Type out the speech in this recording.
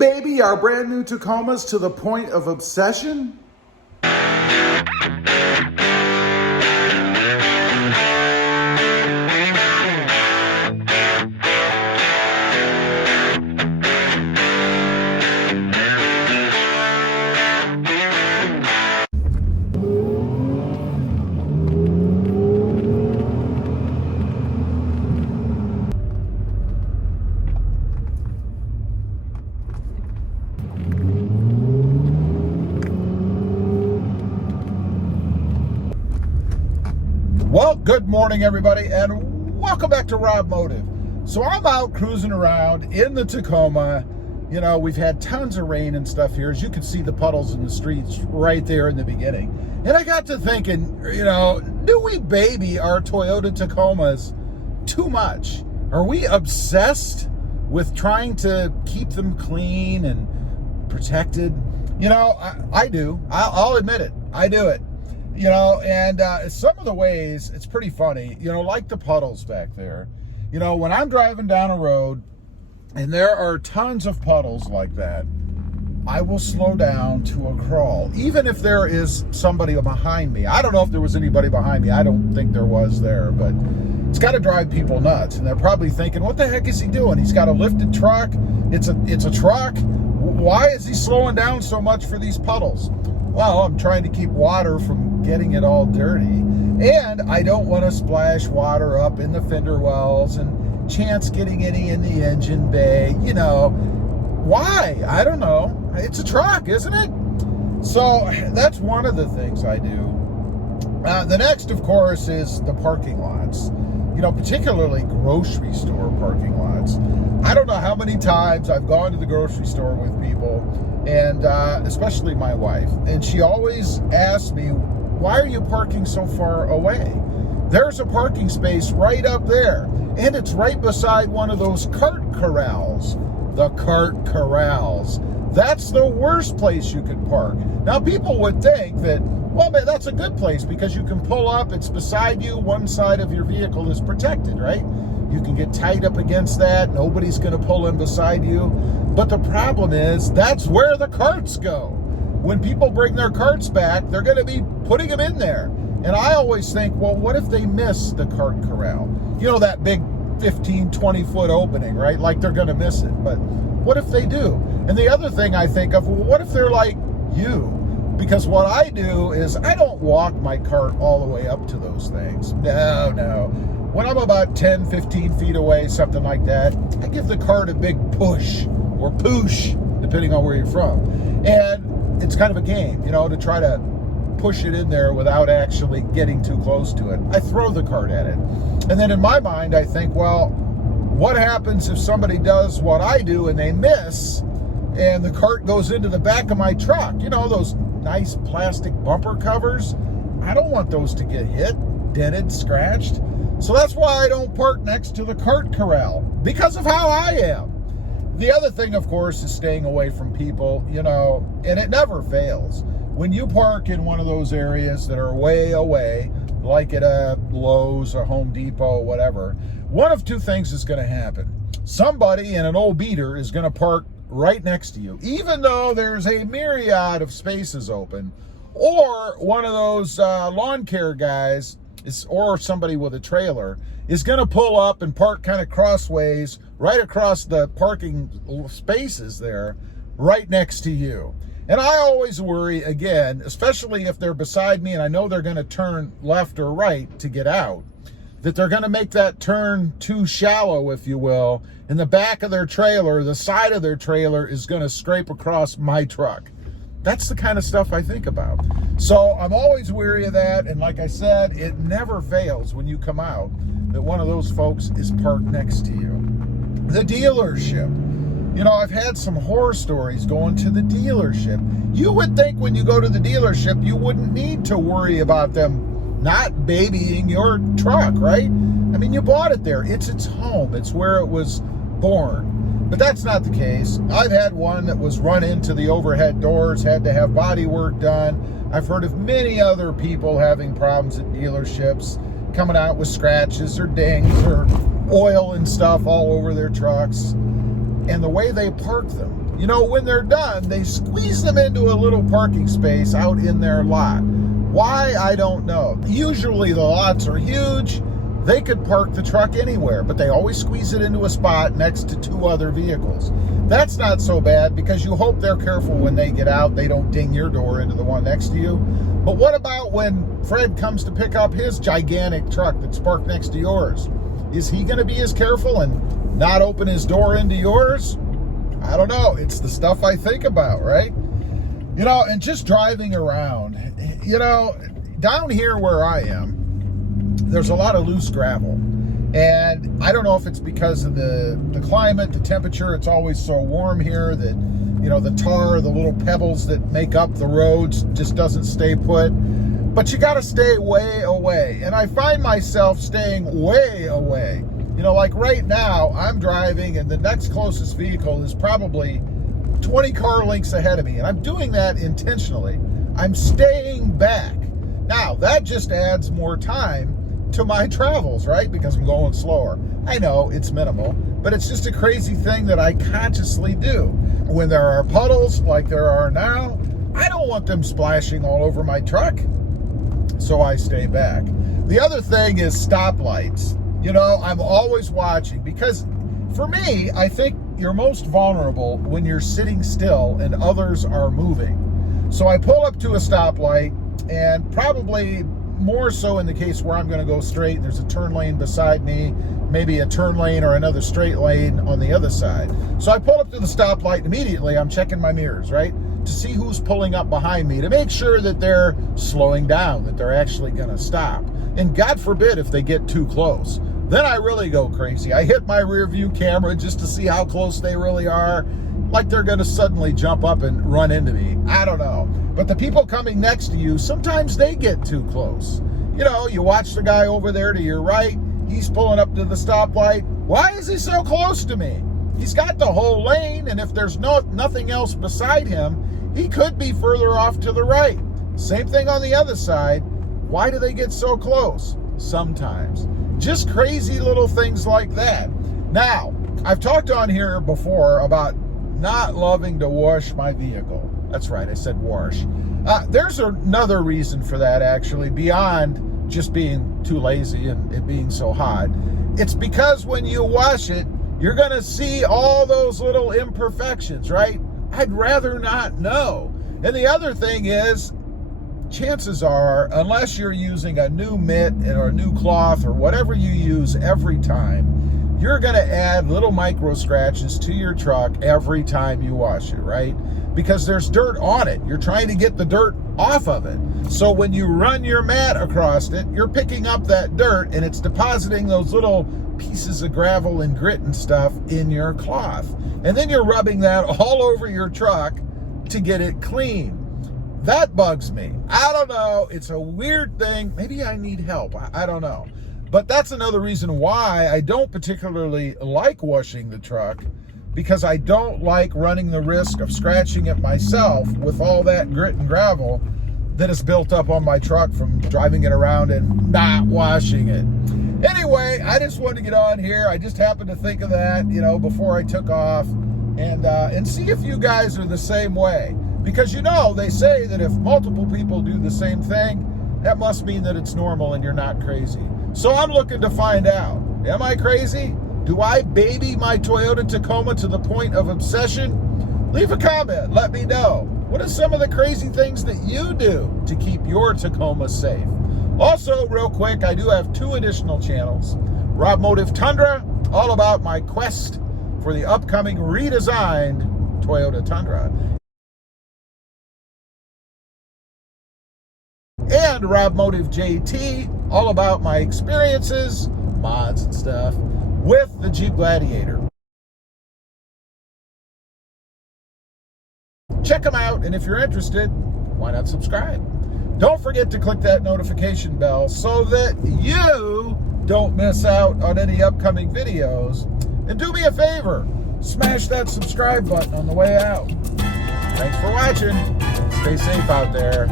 baby our brand new Tacomas to the point of obsession? Well, good morning, everybody, and welcome back to Robmotive. So I'm out cruising around in the Tacoma. You know, we've had tons of rain and stuff here. As you can see, the puddles in the streets right there in the beginning. And I got to thinking, you know, do we baby our Toyota Tacomas too much? Are we obsessed with trying to keep them clean and protected? You know, I do. I'll admit it. I do it. You know, and some of the ways, it's pretty funny, you know, like the puddles back there. You know, when I'm driving down a road and there are tons of puddles like that, I will slow down to a crawl, even if there is somebody behind me. I don't know if there was anybody behind me. I don't think there was there, but it's got to drive people nuts. And they're probably thinking, what the heck is he doing? He's got a lifted truck. It's a truck. Why is he slowing down so much for these puddles? Well, I'm trying to keep water from getting it all dirty, and I don't want to splash water up in the fender wells and chance getting any in the engine bay. You know, why? I don't know. It's a truck, isn't it? So that's one of the things I do. The next, of course, is the parking lots. You know, particularly grocery store parking lots. I don't know how many times I've gone to the grocery store with people, and especially my wife, and she always asks me, why are you parking so far away? There's a parking space right up there, and it's right beside one of those cart corrals. The cart corrals. That's the worst place you could park. Now, people would think that, well, man, that's a good place because you can pull up, it's beside you, one side of your vehicle is protected, right? You can get tight up against that, nobody's going to pull in beside you. But the problem is, that's where the carts go. When people bring their carts back, they're going to be putting them in there. And I always think, well, what if they miss the cart corral? You know, that big 15, 20-foot opening, right? Like they're going to miss it. But what if they do? And the other thing I think of, well, what if they're like you? Because what I do is I don't walk my cart all the way up to those things. No. When I'm about 10, 15 feet away, something like that, I give the cart a big push or poosh, depending on where you're from. And it's kind of a game, you know, to try to push it in there without actually getting too close to it. I throw the cart at it. And then in my mind, I think, well, what happens if somebody does what I do and they miss and the cart goes into the back of my truck? You know, those nice plastic bumper covers. I don't want those to get hit, dented, scratched. So that's why I don't park next to the cart corral, because of how I am. The other thing, of course, is staying away from people, you know, and it never fails. When you park in one of those areas that are way away, like at a Lowe's or Home Depot, whatever, one of two things is going to happen. Somebody in an old beater is going to park right next to you, even though there's a myriad of spaces open, or one of those lawn care guys or somebody with a trailer is going to pull up and park kind of crossways right across the parking spaces there right next to you. And I always worry, again, especially if they're beside me and I know they're going to turn left or right to get out, that they're going to make that turn too shallow, if you will, and the back of their trailer, the side of their trailer is going to scrape across my truck. That's the kind of stuff I think about. So I'm always weary of that. And like I said, it never fails when you come out that one of those folks is parked next to you. The dealership. You know, I've had some horror stories going to the dealership. You would think when you go to the dealership, you wouldn't need to worry about them not babying your truck, right? I mean, you bought it there. It's its home. It's where it was born. But that's not the case. I've had one that was run into the overhead doors, had to have body work done. I've heard of many other people having problems at dealerships, coming out with scratches or dings or oil and stuff all over their trucks. And the way they park them, You know, when they're done, they squeeze them into a little parking space out in their lot. Why, I don't know. Usually the lots are huge. They could park the truck anywhere, but they always squeeze it into a spot next to two other vehicles. That's not so bad because you hope they're careful when they get out. They don't ding your door into the one next to you. But what about when Fred comes to pick up his gigantic truck that's parked next to yours? Is he going to be as careful and not open his door into yours? I don't know. It's the stuff I think about, right? You know, and just driving around, you know, down here where I am, there's a lot of loose gravel. And I don't know if it's because of the climate, the temperature. It's always so warm here that, you know, the tar, the little pebbles that make up the roads just doesn't stay put. But you got to stay way away. And I find myself staying way away. You know, like right now, I'm driving and the next closest vehicle is probably 20 car lengths ahead of me. And I'm doing that intentionally. I'm staying back. Now, that just adds more time to my travels, right? Because I'm going slower. I know it's minimal, but it's just a crazy thing that I consciously do. When there are puddles like there are now, I don't want them splashing all over my truck, so I stay back. The other thing is stoplights. You know, I'm always watching because for me, I think you're most vulnerable when you're sitting still and others are moving. So I pull up to a stoplight, and probably more so in the case where I'm going to go straight and there's a turn lane beside me, maybe a turn lane or another straight lane on the other side. So I pull up to the stoplight and immediately I'm checking my mirrors, right? To see who's pulling up behind me, to make sure that they're slowing down, that they're actually going to stop. And God forbid if they get too close. Then I really go crazy. I hit my rear view camera just to see how close they really are, like they're going to suddenly jump up and run into me. I don't know. But the people coming next to you, sometimes they get too close. You know, you watch the guy over there to your right. He's pulling up to the stoplight. Why is he so close to me? He's got the whole lane, and if there's nothing else beside him, he could be further off to the right. Same thing on the other side. Why do they get so close? Sometimes. Just crazy little things like that. Now, I've talked on here before about not loving to wash my vehicle. That's right, I said wash. There's another reason for that, actually, beyond just being too lazy and it being so hot. It's because when you wash it, you're going to see all those little imperfections, right? I'd rather not know. And the other thing is, chances are, unless you're using a new mitt or a new cloth or whatever you use every time, you're going to add little micro scratches to your truck every time you wash it, right? Because there's dirt on it. You're trying to get the dirt off of it. So when you run your mat across it, you're picking up that dirt and it's depositing those little pieces of gravel and grit and stuff in your cloth. And then you're rubbing that all over your truck to get it clean. That bugs me. I don't know. It's a weird thing. Maybe I need help. I don't know. But that's another reason why I don't particularly like washing the truck, because I don't like running the risk of scratching it myself with all that grit and gravel that is built up on my truck from driving it around and not washing it. Anyway, I just wanted to get on here. I just happened to think of that, you know, before I took off and see if you guys are the same way. Because, you know, they say that if multiple people do the same thing, that must mean that it's normal and you're not crazy. So I'm looking to find out. Am I crazy? Do I baby my Toyota Tacoma to the point of obsession? Leave a comment. Let me know. What are some of the crazy things that you do to keep your Tacoma safe? Also, real quick, I do have 2 additional channels. Robmotive Tundra, all about my quest for the upcoming redesigned Toyota Tundra. And Robmotive JT, all about my experiences, mods and stuff, with the Jeep Gladiator. Check them out, and if you're interested, why not subscribe? Don't forget to click that notification bell so that you don't miss out on any upcoming videos. And do me a favor, smash that subscribe button on the way out. Thanks for watching. Stay safe out there.